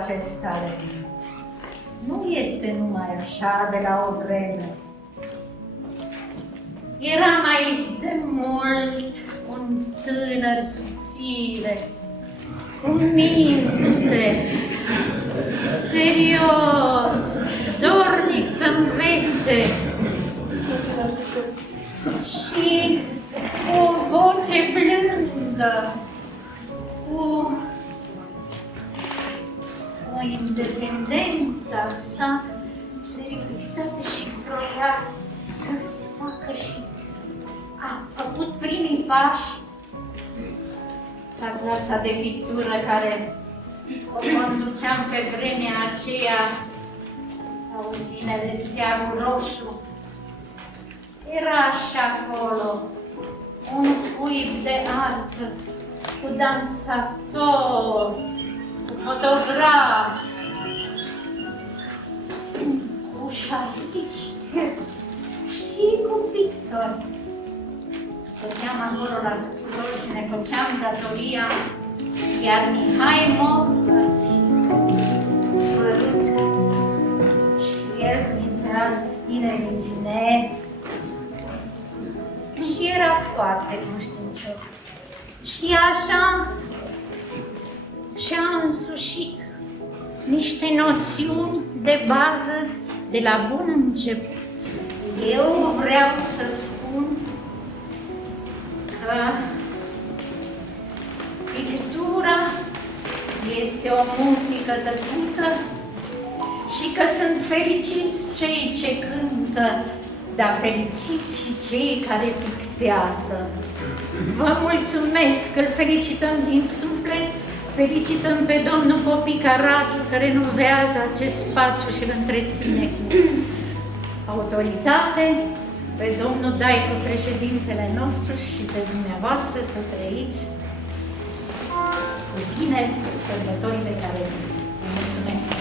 acest talent. Nu este numai așa de la o vreme. Era mai de mult un tânăr subțire, cu minte, serios, dornic să învețe și o voce blândă, cu o independență sa, seriozitate și vroia să facă și a făcut primii pași la clasa de pictură care o conduceam pe vremea aceea la uzinele Steagul Roșu. Era și acolo un cuib de artă, cu dansator, cu fotograf, cu șariște și cu pictori. Stăteam acolo la subsol și ne făceam datoria, iar Mihai Morcăci, părut și el dintre alți tineri ingineri, și era foarte conștiincios. Și așa și-a însușit niște noțiuni de bază de la bun început. Eu vreau să spun că pictura este o muzică tăcută și că sunt fericiți cei ce cântă, dar fericiți și cei care pictează. Vă mulțumesc, îl felicităm din suflet, felicităm pe domnul Popica Radu, care renovează acest spațiu și îl întreține cu autoritate, pe domnul Daicu, președintele nostru, și pe dumneavoastră să trăiți cu bine sărbătorile care vin. Vă mulțumesc!